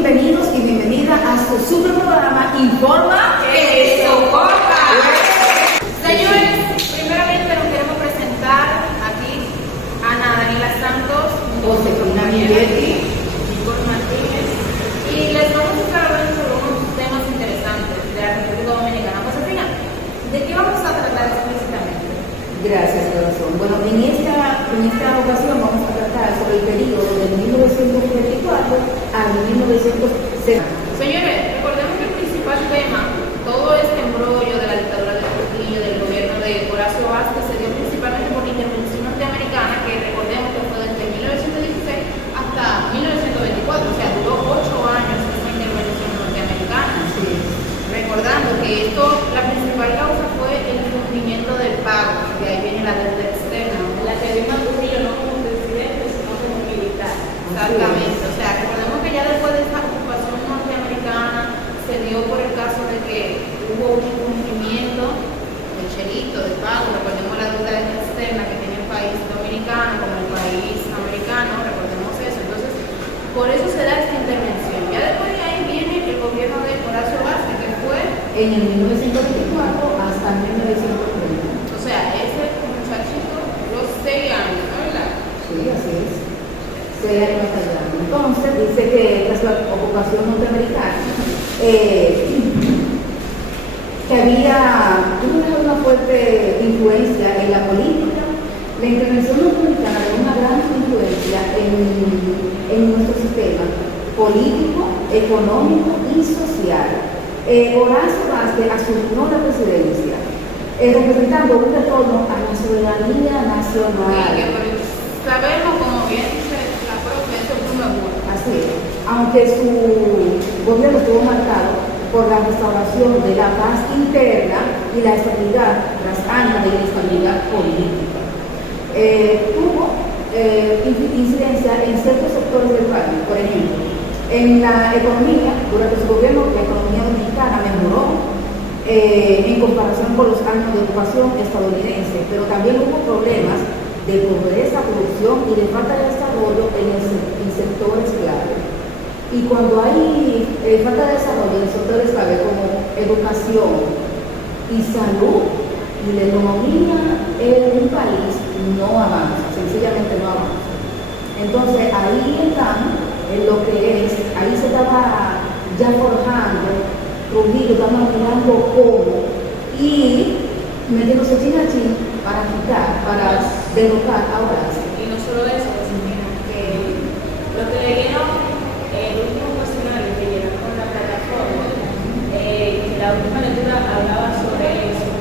Bienvenidos y bienvenidas a su super programa Informa que Socorra. Señores, primeramente nos queremos presentar aquí Ana Daniela Santos, Josefina Miretti, Nicole Martínez, y les vamos a estar hablando sobre unos temas interesantes de la República Dominicana. Josefina, ¿de qué vamos a tratar explícitamente? gracias corazón. Bueno, en esta ocasión vamos a tratar sobre el periodo de 1924 a 1960. Señores, recordemos que el principal tema, todo este embrollo de la dictadura de Trujillo, del gobierno de Horacio Vázquez, se dio principalmente por la intervención norteamericana, que recordemos que fue desde 1916 hasta 1924, o sea, duró 8 años esta intervención norteamericana. Sí. Recordando que la principal causa fue el incumplimiento del pago, de ahí viene la deuda externa, la que dio Trujillo no como presidente, sino como militar. Exactamente, o sea, recordemos que ya después de esta ocupación norteamericana se dio por el caso de que hubo un incumplimiento del chelito, del pago, recordemos la deuda externa que tiene el país dominicano como el país americano, recordemos eso. Entonces, por eso se da esta intervención. Ya después de ahí viene el gobierno de Horacio Vázquez, que fue En el 1924 hasta 1930. o sea, ese muchachito, los 6 años, ¿no? ¿Verdad? Sí, así es. 6 años hasta allá. Entonces, dice que tras la ocupación norteamericana, que tuvo una fuerte influencia en la política. La intervención norteamericana tuvo una gran influencia en nuestro sistema político, económico y social. Horacio Vázquez asumió la presidencia, representando un retorno a la soberanía nacional. Sabemos, como bien dice la propia, eso es muy bueno. Así es, aunque su gobierno estuvo marcado por la restauración de la paz interna y la estabilidad tras años de inestabilidad política. Tuvo incidencia en ciertos sectores del país, por ejemplo, en la economía. Durante su gobierno la economía dominicana mejoró en comparación con los años de ocupación estadounidense, pero también hubo problemas de pobreza, corrupción y de falta de desarrollo en sectores clave. Y cuando hay falta de desarrollo en sectores clave como educación y salud, y la economía en un país no avanza, sencillamente no avanza. Entonces ahí están en lo que es, ahí se estaba ya forjando Trujillo, estamos mirando cómo y metiéndose chin a chin para quitar, para derrocar a Horacio. Y no solo eso, pues, mira, que lo que leyeron, el último cuestionario que llegaron con la plataforma, que la última lectura hablaba sobre eso.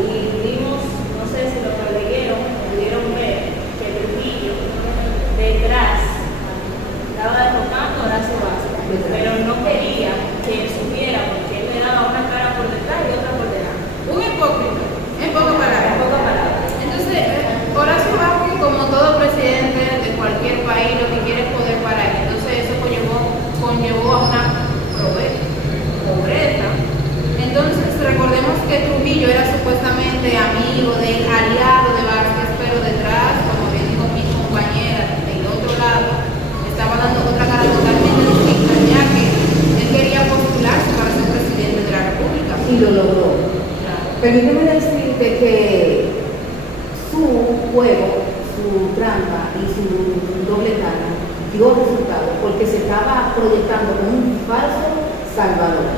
Y vimos, no sé si lo que leyeron, pudieron ver que Trujillo detrás estaba derrotando a Horacio Vázquez, pero no quería que él supiera porque él le daba una cara por detrás y otra por delante. Un hipócrita, en pocas palabras. Entonces, Horacio Vázquez, como todo presidente de cualquier país, lo que quiere es poder para él. Entonces, eso conllevó a una pobreza. Entonces, recordemos que Trujillo era supuestamente amigo del aliado de Vázquez, pero detrás, como bien dijo mi compañera, del otro lado, estaba dando otra cara totalmente distinta, ya que él quería postularse para ser presidente de la República. Y lo logró. Claro. Permíteme decirte que su juego, su trampa y su doble cara dio resultado porque se estaba proyectando como un falso salvador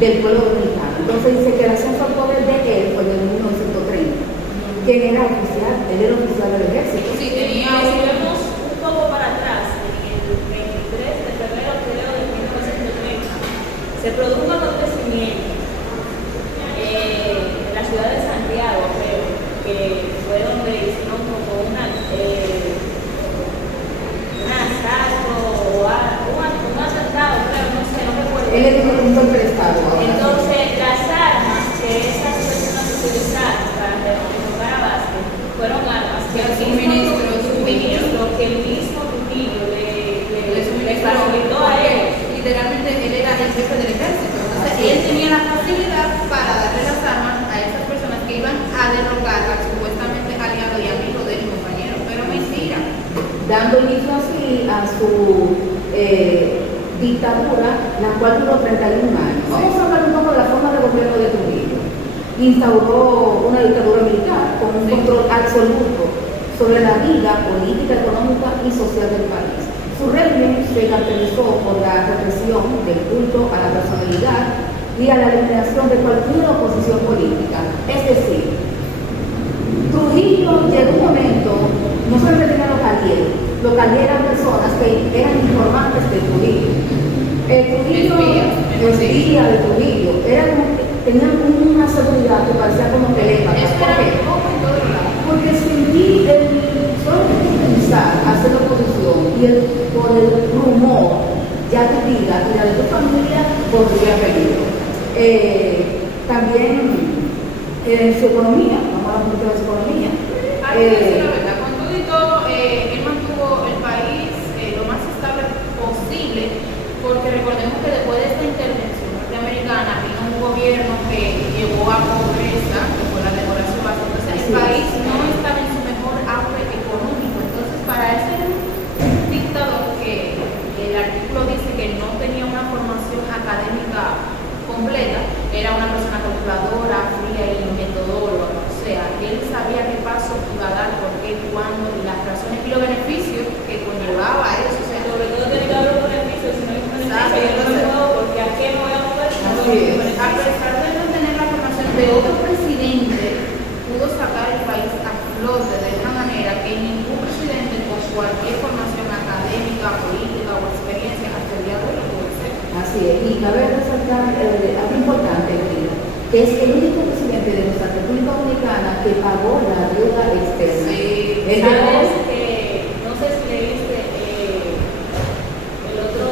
del pueblo dominicano. Entonces dice que el ascenso al poder de él fue en 1930. ¿Quién era oficial? Él era oficial del ejército. Sí, tenía. Si vemos un poco para atrás, en el 23 de febrero, creo, de 1930, se produjo un acontecimiento en la ciudad de Santiago, creo, que fue donde hicieron como un asalto o un atentado, creo, no sé, no recuerdo. Él es un golpe de Estado. Entonces, las armas que esas personas utilizaron para derrocar a Vázquez fueron armas que el suministro que el mismo Trujillo le facilitó a él. Literalmente él era el jefe del ejército. Entonces, él tenía la facilidad para darle las armas a esas personas que iban a derrocar al supuestamente aliado y amigo del compañero. Pero mentira. Dando inicio así a su dictadura, la cual duró 31 años. Vamos a hablar un poco de la forma de gobierno de Trujillo. Instauró una dictadura militar con un control absoluto sobre la vida política, económica y social del país. Su régimen se caracterizó por la represión del culto a la personalidad y a la eliminación de cualquier oposición política. Es decir, Trujillo llegó un momento, no solamente tenía los Calier eran personas que eran informantes de Trujillo. Trujillo, espía de Trujillo, tenían una seguridad que parecía como telépatas. ¿Por qué? Porque sentí solo pensar hacer oposición y por el rumor ya tu vida y la de tu familia podría peligro. También su economía, vamos a hablar un poquito de su economía. Con todo y todo, él mantuvo el país lo más estable posible, porque recordemos que después de esta intervención norteamericana vino un gobierno que llevó a pobreza, que fue la devaluación básica. Entonces el país no estaba en su mejor auge económico. Entonces, para ese dictador que el artículo dice que no tenía una formación académica completa, era una persona calculadora, fría y metodóloga. O sea, él sabía qué paso iba a dar, por qué, cuándo, y las razones y los beneficios que conllevaba eso. O sea, sobre todo tiene que haber los beneficios, si no hay un beneficio, yo no me puedo, porque a qué me voy a mover. a pesar de no tener la formación de otro presidente, pudo sacar el país a flote de una manera que ningún presidente con cualquier formación académica, política o experiencia hasta el día de hoy lo puede hacer. Así es, y cabe resaltar algo importante, que es el único presidente de nuestra República Dominicana que pagó la deuda externa. Sí, sabes que, no sé si leíste el otro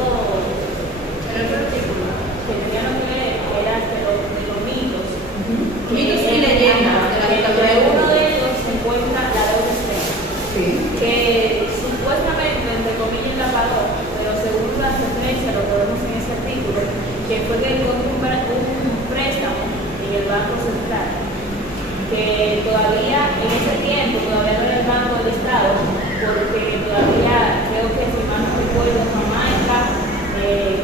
artículo que tenían que leer, que era de los mitos. Mitos y leyendas de la dictadura de uno de ellos se encuentra la deuda externa. Sí. Que supuestamente, entre comillas, la pagó, pero según la sentencia, lo podemos en ese artículo, que fue que él cogió un préstamo en el Banco Central, que todavía en ese tiempo todavía no era el Banco del Estado, porque todavía creo que, si mal no recuerdo, Jamaica,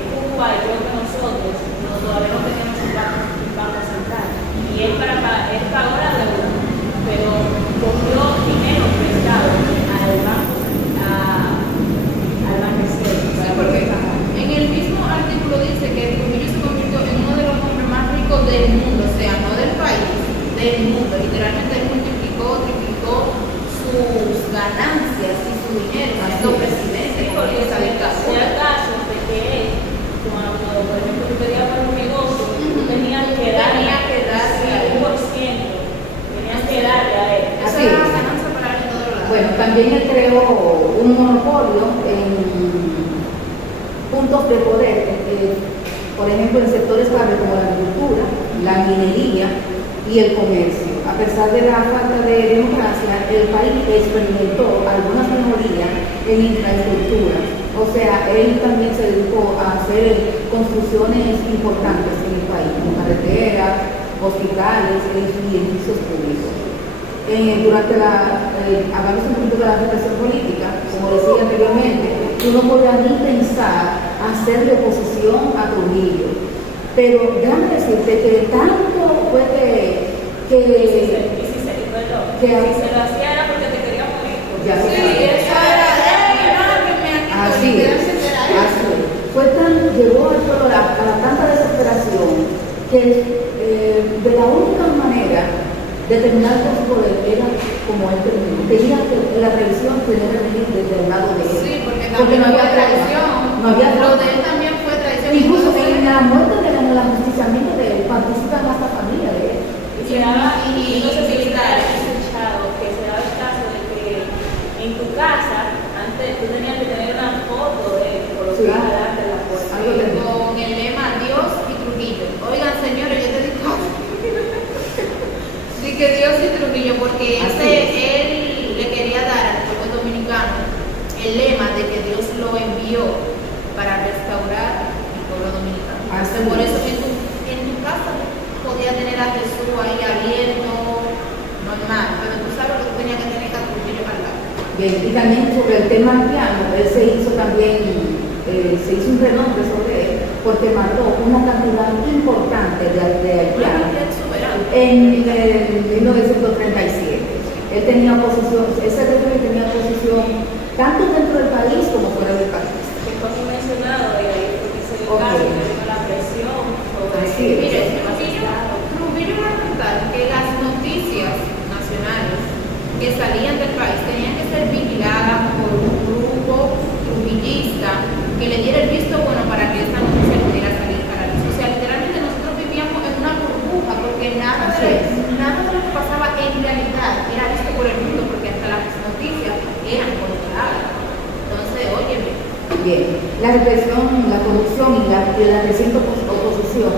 Cuba y creo que nosotros todavía no teníamos un banco central. Y él pagó la deuda, pero cogió dinero prestado al banco, al banco Sí, porque en el mismo artículo dice que Trujillo se convirtió en uno de los hombres más ricos del mundo, o sea, no del país, del mundo. Literalmente él triplicó sus ganancias y su dinero siendo presidente, porque esa dictadura. sea caso de que él, cuando por ejemplo tú querías para un negocio, tú tenías que darle el 1%, tenías que darle a él. Esa Así era es. la ganancia para él en todo lado. Bueno, también él creó un monopolio en puntos de poder, por ejemplo, en sectores clave como la agricultura, la minería y el comercio. A pesar de la falta de democracia, el país experimentó algunas mejorías en infraestructura. O sea, él también se dedicó a hacer construcciones importantes en el país, como carreteras, hospitales y edificios públicos. Hablamos un poquito de la represión política, como decía anteriormente, uno podía ni pensar hacerle oposición a Trujillo. Pero déjame decirte que tanto fue Y si se lo hacía era porque te quería morir. Ya, Sí, eso era así es. Llegó al pueblo a tanta desesperación que de la única manera de terminar con su poder era como él terminó. Tenía que la traición tenía que venir desde el lado de él. Sí, porque también no había traición. No había Lo traición. de él también fue traición. Incluso Entonces, en la muerte de él, en el ajusticiamiento de él, participan más la familia de él. Y se daba, y no sé si militares. has escuchado que se daba el caso de que en tu casa, antes tú tenías que tener una foto de colocada delante de la puerta. Algo de con el lema Dios y Trujillo. Oigan, señores, yo te digo. Sí, que Dios y Trujillo, porque él le quería dar al pueblo dominicano el lema de que Dios lo envió para restaurar el pueblo dominicano. Entonces, por eso en tu casa podía tener a Jesús ahí abierto, normal, pero tú sabes lo que tú tenías que tener que Trujillo al lado. Bien, y también sobre el tema haitiano, él se hizo un renombre sobre él, porque mandó una cantidad importante de haitianos en el 1937. Él tenía posición, ese régimen tenía posición tanto dentro del país como fuera del país. Que fue muy mencionado y ahí fue que se dio caso de la presión sobre Mire, Trujillo va a contar que las noticias nacionales que salían del país tenían que ser vigiladas por un grupo trujillista que le diera el visto bueno para que esta noticia pudiera salir para la luz. O sea, literalmente nosotros vivíamos en una burbuja porque nada de lo que pasaba en realidad era visto por el mundo, porque hasta las noticias eran controladas. Entonces, óyeme. Bien, la represión, la corrupción y la creciente oposición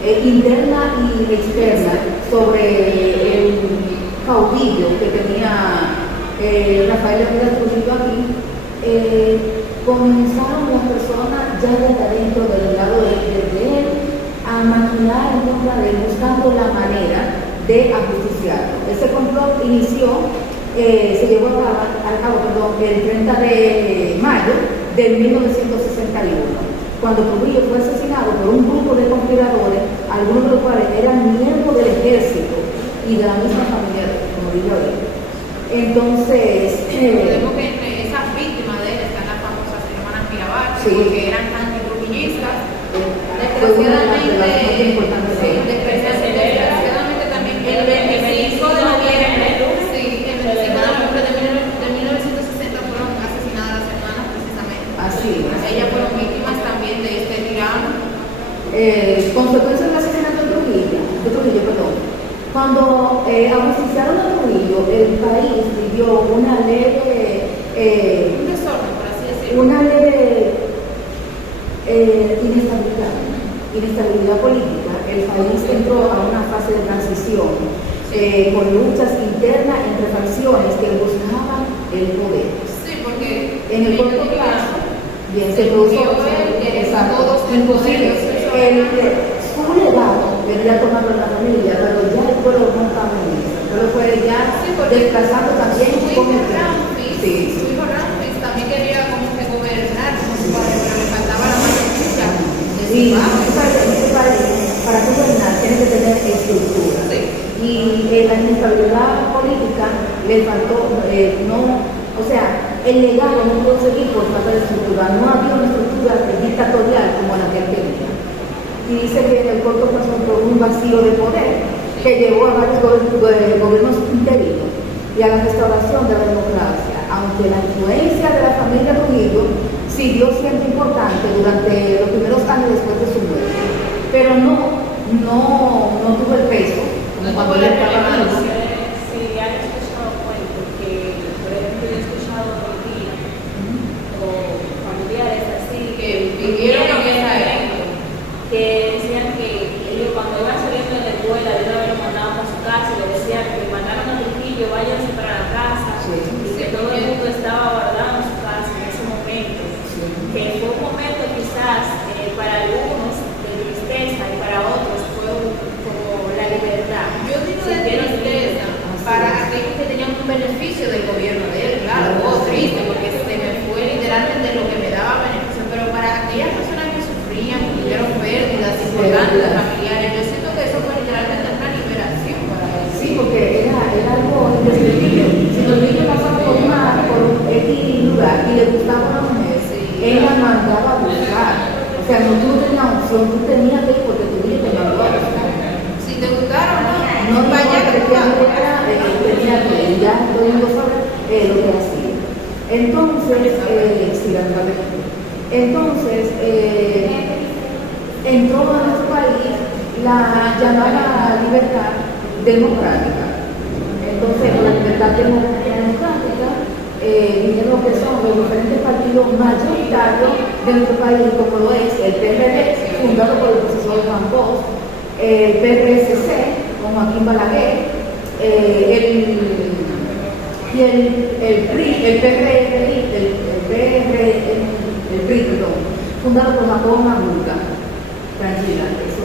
interna y externa sobre el caudillo que tenía Rafael Leónidas Trujillo aquí, comenzaron las personas ya desde adentro del lado de él a maquinar en contra de él, buscando la manera de ajusticiarlo. Ese complot inició, se llevó a cabo el 30 de mayo de 1961, cuando Trujillo fue asesinado por un grupo de conspiradores, algunos de los cuales eran miembros del ejército y de la misma familia, como digo hoy. Entonces, recordemos que entre esas víctimas de él están las famosas hermanas Mirabal, sí, porque eran antitrujillistas. Fue una de las más importantes. Desgraciadamente también el 25 de noviembre, el 25 de noviembre de 1960 fueron asesinadas las hermanas precisamente. Así es. Ellas fueron víctimas también de este tirano. Consecuencia del asesinato de Trujillo, perdón. Cuando ajusticiaron a Trujillo, el país vivió una leve Un desorden, por así decirlo. una leve inestabilidad política. El país entró a una fase de transición con luchas internas entre facciones que buscaban el poder. Sí, porque En el corto plazo, bien, se produjo todos inclusive su legado quería tomarlo en la familia, pero ya el pueblo no estaba en eso. El pueblo fue ya desplazando también su con hijo el Ramfis, sí. su hijo Ramfis también quería como que gobernar como su padre, pero le faltaba la mano derecha de su Y padre. en ese país, para gobernar, tiene que tener estructura. Sí. Y la inestabilidad política le faltó, o sea, el legado no pudo seguir por falta de estructura. No había una estructura dictatorial como la que él tenía. Y dice que en el corto pasó por un vacío de poder que llevó a varios gobiernos interinos y a la restauración de la democracia, aunque la influencia de la familia Trujillo siguió siendo importante durante los primeros años después de su muerte, pero no tuvo el peso como cuando él estaba vivo. Si han escuchado cuentos que, por ejemplo, yo he escuchado de mi tía o familiares así Que vivieron en esa época. que decían que ellos cuando iban saliendo de la escuela de una vez lo mandaban para su casa y le decían que mandaron a Trujillo, váyanse para la casa, Sí. y que todo el mundo estaba guardado en su casa en ese momento, Sí. que fue un momento quizás para algunos de tristeza y para otros fue como la libertad. Yo digo de Sintieron tristeza para aquellos que tenían un beneficio del gobierno de él, claro, triste porque se me fue literalmente lo que me daba beneficio, pero para aquellas personas que sufrían, que tuvieron pérdidas importantes familiares, yo siento que eso fue literalmente una liberación para él. Sí, porque era algo indescriptible. Si los niños pasaban por un X lugar y le gustaba una mujer, él la mandaba a buscar. O sea, no tú tenías opción, tú tenías que ir porque tu niño te mandó a buscar. Si te gustara o no, No vaya importa que que tenía que ir, ya todo el mundo sabe lo que hacía. Entonces, sí, lamentablemente. Entonces, entró a nuestro país la llamada libertad democrática. Entonces, con la libertad democrática, vinieron lo que son los diferentes partidos mayoritarios de nuestro país, como lo es el PRD, fundado por el profesor Juan Bosch, el PRSC, con Joaquín Balaguer, y el PRI, fundado por Jacobo Magluca. Tranquila, eso.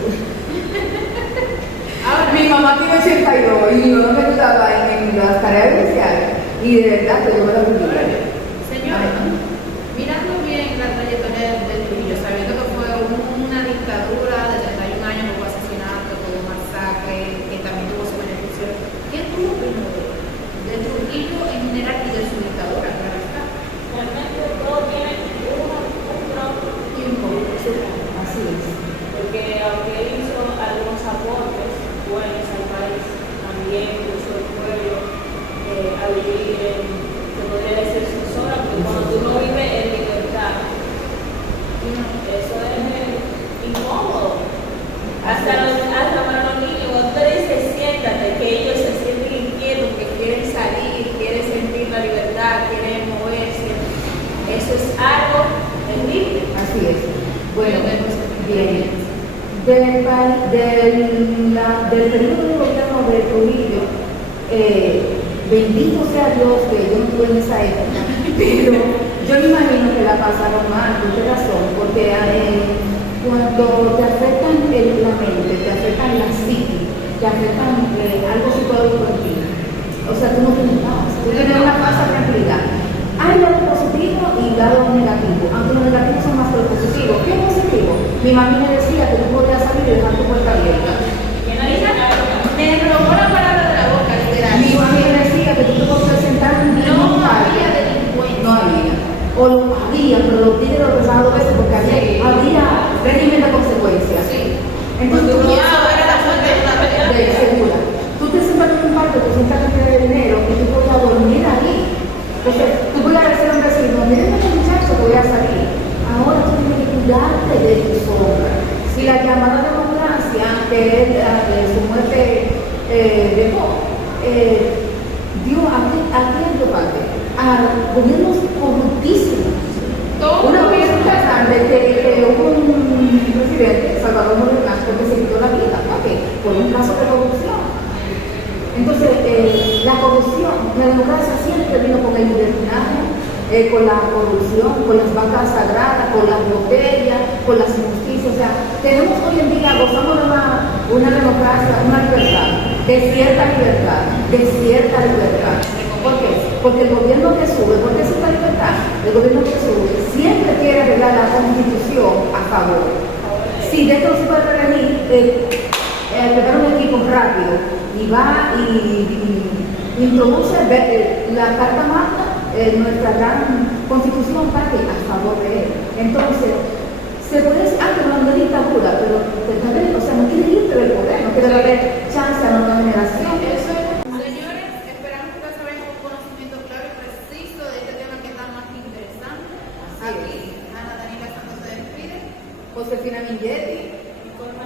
Ahora, mi mamá tiene 82 y no me ayudaba en las tareas especiales y de verdad que yo me la cultura. Señores, mirando bien la trayectoria de Trujillo, sabiendo que fue un una dictadura de 31 años que hubo asesinato, que hubo masacre, que también tuvo su beneficio. ¿Qué tuvo primero de Trujillo en general y de su dictadura? Realmente todo tiene un pro y un contra. Así es. Porque aunque él hizo algunos aportes buenos al país, también puso el pueblo a vivir en, se podría decir, zozobra, porque cuando tú no vives en libertad, eso es incómodo. Hasta para los niños, cuando tú le dices siéntate, que ellos se sienten inquietos, que quieren salir, quieren sentir la libertad, quieren moverse, eso es algo terrible. Así es. Bueno, bien. Del periodo de gobierno de Trujillo, bendito sea Dios que yo no estuve en esa época, pero yo me imagino que la pasaron mal, por qué razón, porque cuando te afectan la mente, te afectan la psique, te afectan algo psicológico en ti, o sea, tú no tienes paz, tú tienes una falsa tranquilidad. Hay lado positivo y lado negativo, aunque los negativos son más que los positivos. ¿Qué es positivo? Mi mamá me decía que tú podías salir y dejar tu puerta abierta. Me robó la palabra de la boca, literal. Mi mamá me decía que tú te podías sentar en No un parque. había delincuencia. No había. O lo había, pero los tigres lo pensaban dos veces porque había régimen de consecuencias. Sí. Entonces tú Ya ahora la fuente es una pelea. de segura. Tú te sientas en un parque, tú sientas cantidad de dinero y tú podías dormir ahí. Entonces, tú puedes decir a un vecino, miren a este muchacho que voy a salir. Ahora tú tienes que cuidarte de tu sombra. Si la llamada democracia, que es de su muerte dejó, dio a quién dio parte? A gobiernos corruptísimos. Una vez interesante que hubo un presidente, Salvador Moreno Blanco, que se quitó la vida, ¿por qué? Por un caso de corrupción. Entonces, la corrupción, la democracia siempre vino con el libertinaje, con la corrupción, con las vacas sagradas, con las botellas, con las injusticias. O sea, tenemos hoy en día, gozamos de una democracia, una libertad, de cierta libertad, de cierta libertad. ¿Por qué? Porque el gobierno que sube, ¿por qué es esta libertad? El gobierno que sube siempre quiere arreglar la constitución a favor. Si de esto no se puede reunir, prepara un equipo rápido y va y introduce la Carta Magna, nuestra gran constitución, para que a favor de él. Entonces, se puede decir, que no es dictadura, pero o sea, no quiere irte del poder, no quiere darle chance a nuestra generación. Señores, esperamos que ustedes vengan con un conocimiento claro y preciso de este tema que está más interesante. Aquí, Ana Daniela Santos se despide. Josefina Minghetti. Informa